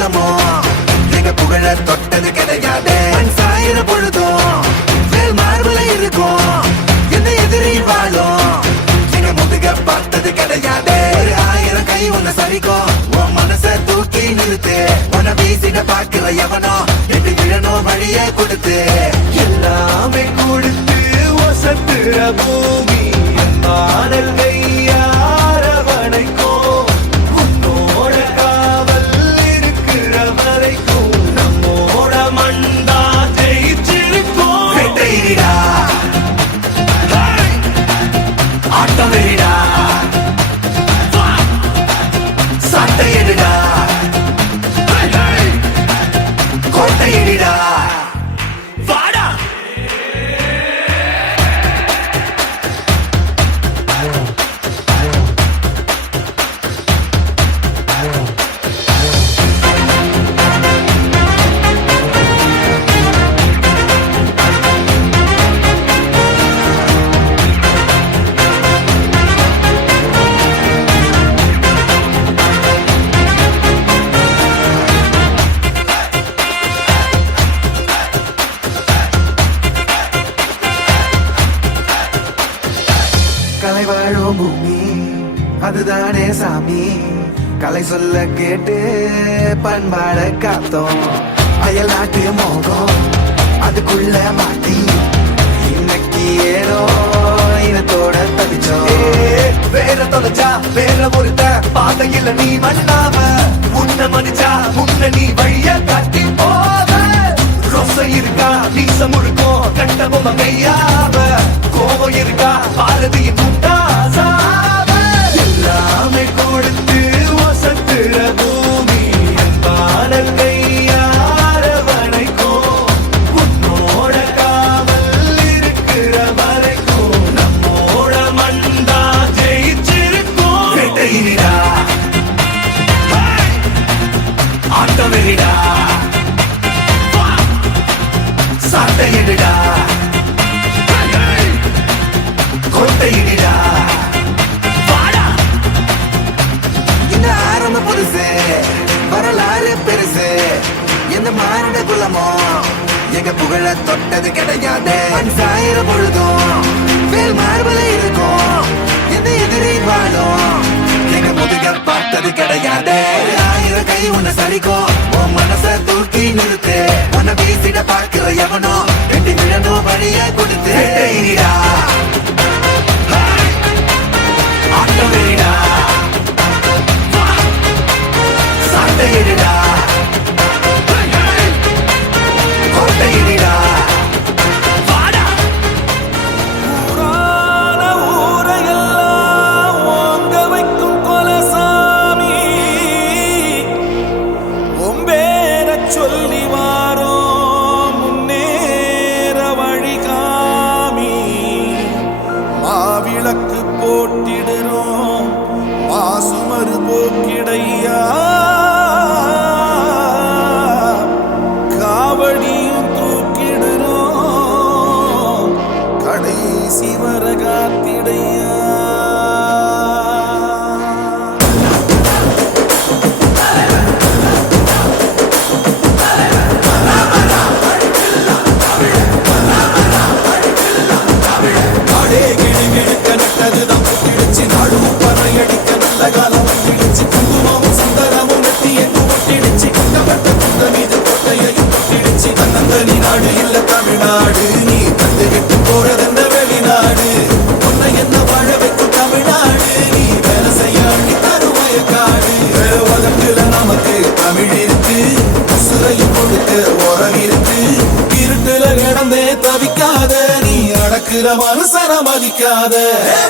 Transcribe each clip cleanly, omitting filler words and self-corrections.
குலமோ எங்க புகழ தொட்டது கிடையாது. சாயிர பொழுதும் மேல் மார்புல இருக்கும் எந்த எதிரி வாழும் எங்க முதுக பார்த்தது கிடையாது. 1000 கை உன்னை சரிக்கும் உன் மனச தூக்கி நிறுத்து. உன்னை வீசிட பாக்குற எவனோ எட்டு விழணும் வழியை கொடுத்து எல்லாமே கொடுத்து வசத்துற பூமி மாடல் கையார வனைக்கும் உன்னோட காவல் இருக்கிற வரைக்கும் நம்மோட மண்டா ஜெயிச்சிருக்கும். வெட்டையிடா ஆட்டம் வெறிடா சட்டையிடா கோட்டையிடா வாடா. கலை வாழும் பூமி அதுதானே சாமி. கலை சொல்ல கேட்டு பண்பாட காத்தோம். அயல் நாட்டு மோகம் அதுக்குள்ள மாட்டி இன்னைக்கு ஏனோ இனத்தோட தவிச்சோம். வேற தொலைச்சா வேற ஒருத்த பாதையில நீ மண்ணாம உன்ன மதிச்சா உன்ன நீ வழிய காட்டி போவ. ரோசை இருக்கா நீச முழுக்கும் கண்ட பொம்மை கையாவ. கோபம் இருக்கா பாரதியின் முட்டாசாவ. எல்லாமே கொடுத்து வசத்துற பூமி பாடல் கையார வனைக்கும் உன்னோட காவல் இருக்கிற வரைக்கும் நம்மோட மண்டா ஜெயிச்சிருக்கும். வெட்டையிடா ஆட்டம் வெறிடா சட்டையிடா கோட்டையிடா வாடா. இந்த ஆரம்ப புதுசு வரலாறு பெருசு எந்த மானிட குலமோ எங்க புகழ தொட்டது கிடையாது. சாயிர பொழுதும் மேல் மார்புல இருக்கும் எந்த எதிரி வாழும் எங்க முதுக பார்த்தது கிடையாது. 1000 கை உன்னை சரிக்கும் உன் மனச தூக்கி நிறுத்து. உன்னை வீசிட பாக்குற எவனோ ரெண்டு விழணும் வழியை கொடுத்து. வெட்டையிடா ஆட்டம் வெறிடா சட்டையிடா கோட்டையிடா வாடா. ஊரான ஊரையெல்லாம் ஓங்க வைக்கும் கொலசாமி ஒம்பேரச் சொல்லி வாரோம் முன்னேற வழிகாமி. மாவிளக்கு போட்டிடுறோம் மாசுமறு போக்கிடையா. காவடியும் தூக்கிடுறோம் கடைசி வர காத்திடையா. நாடே கிளி கிழக்க நட்டதுதான் புத்திடுச்சு. நாடும் பறையடிக்க நல்ல காலம் வந்துடுச்சு. குங்குமமும் சுந்தரமும் நெத்தி எங்கு ஒட்டிடுச்சு. கட்டப்பட்ட குந்த மீது கோட்டையையும் தொட்டிடுச்சு. தன்னந்தனி நாடு இல்ல தமிழ்நாடு நீ தந்து விட்டு போறதென்ன வெளிநாடு. உன்னை என்ன வாழ வைக்கும் தமிழ்நாடு நீ வேலை செய்ய அள்ளி தருவய காடு. உலகத்துல நமக்கு தமிழ் இருக்கு உசுரையும் கொடுக்க உரம் இருக்கு. இருட்டுல கிடந்தே தவிக்காத நீ அடக்குற மனுசன மதிக்காத.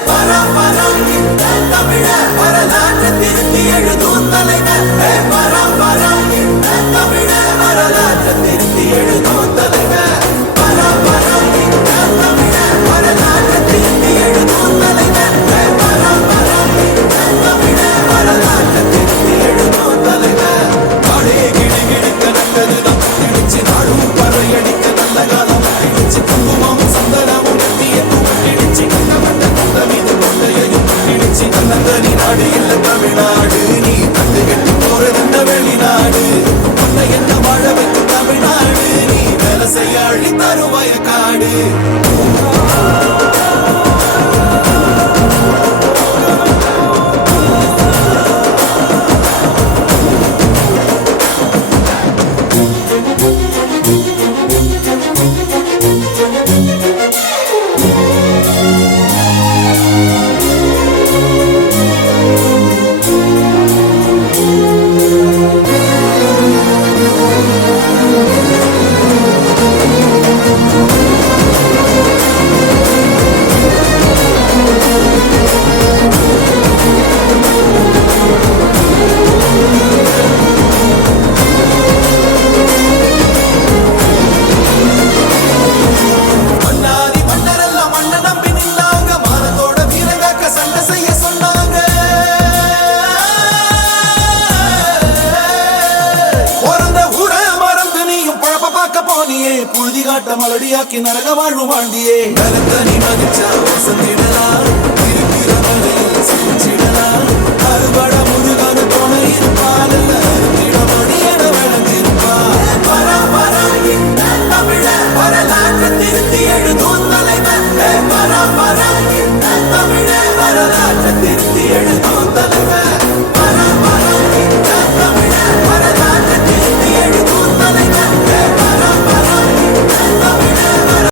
பரம் பரம் இந்த தமிழ வரலாற்று திருத்தி எழுதும் தலைவர். பரம் பரம் இந்த தமிழ வரலாற்று திருத்தி எழுதும் தலைவர். பரம் பரம் இந்த தமிழ வரலாற்று திருத்தி எழுதும் தலைவர். பரம் பரம் இந்த தமிழ வரலாற்று திருத்தி எழுதும் தலைவர். நாடே கிளி கிழிக்க நட்டதுதான் புத்திடுச்சு. நாடும் பறையடிக்க நல்ல காலம் வந்துடுச்சு. குங்குமமும் சந்தனமும் நெத்தி எங்கும் ஒட்டிடுச்சு. கட்டப்பட்ட குந்த மீது கொண்டையையும் தொட்டிடுச்சு. தன்னந்தனி நாடு இல்ல தமிழ்நாடு நீ தந்து கெட்டு போறதென்ன வெளிநாடு. மன்னாதி மன்னரெல்லாம் மண்ணை நம்பி நின்னாங்க, மானத்தோட வீரங்காக்க சண்டை செய்ய சொன்னாங்க. பிறந்த ஊரை மறந்து நீயும் பழப்ப பார்க்க போனியே, புழுதி காட்ட மலடியாக்கி நரக வாழ்வு வாழ்ந்தியே. கலத்தனி மகிழ்ச்சா வசந்திடலாம், இருக்கிற மலையில் சிரிச்சிடலாம். அறுபட முருகன துணை இருப்பான், அறுத்திடமொழி என விளங்கிருப்பான். பரம்பரை இந்த தமிழ வரலாற்று திருத்தி எழுதும்